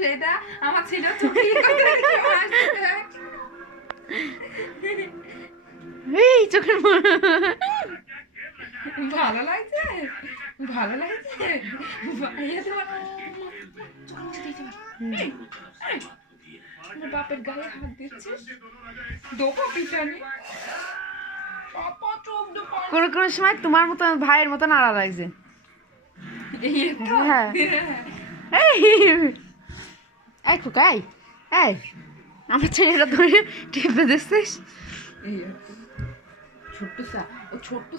সেটা আমার ছিল চুকি এই চোখের ভালো লাগছে ভালো লাগছে ভাইয়া তোমার বাপের গায়ে হাত দিচ্ছে দোকা পিটানি পাপা চোখ দোকান কোনো কোনো সময় তোমার মতো ভাইয়ের মতো নাড়া লাগছে। এই তো হ্যাঁ এই এই খোকা এই এই আমার ছেলেটা ধরে টিপে দিচ্ছিস। এই ছোট্ট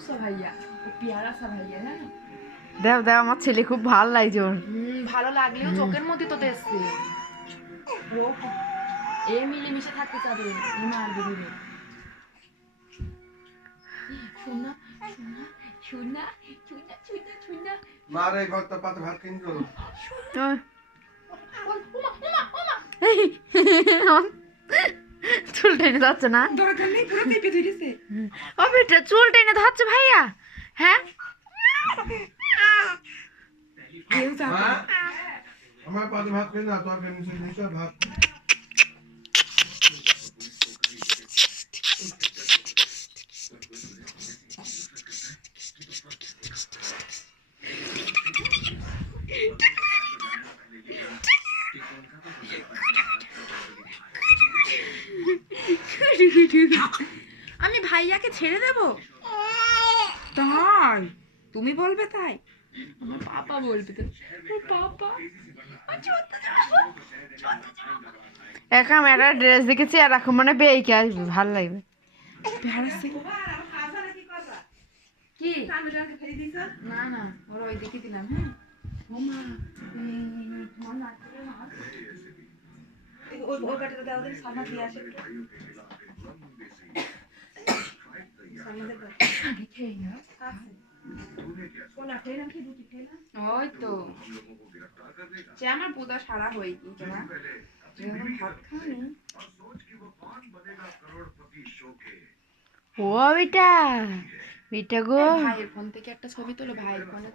সা ভাইয়া ও পিয়ারা সা ভাইয়া হ্যাঁ দেখ দেখ আমার ছেলে খুব ভালো লাগছে ওর। ভালো লাগলেও চোখের মধ্যে তো দেখছি ও এ মিলেমিশে থাকতে চাবে ইমার দিদিরে শোনা শোনা শোনা শোনা শোনা শোনা মারে ঘরটা পাতে ভাত কিনতো এই, আমার চুল টেনে ধরছে না দরকার নেই পুরো চেপে ধরেছে ও বেটা চুল টেনে ধরছে ভাইয়া। হ্যাঁ কেউ যাবে মা আমার পাতে ভাত কিন না তোর নিচে নিচে ভাত আমি ভাইয়াকে ছেড়ে দেব তাই তুমি বলবে তাই আমার পাপা বলবে তো ওর পাপা একা মেয়েটা ড্রেস দেখেছি আর এখন মানে বেইকে আসবে ভালো লাগবে। কি না না ওরা ওই দেখে দিলাম হ্যাঁ ও মা তোমার নাচতে মাছ ওই ওই কাটাটা দাও দিন সামনে দিয়ে আসে একটু ওই তো সে আমার পুতা সারা হয়ে গিয়েছে না ভাত খাওনি ও বেটা বেটা গো ভাইয়ের ফোন থেকে একটা ছবি তোলো ভাইয়ের ফোনে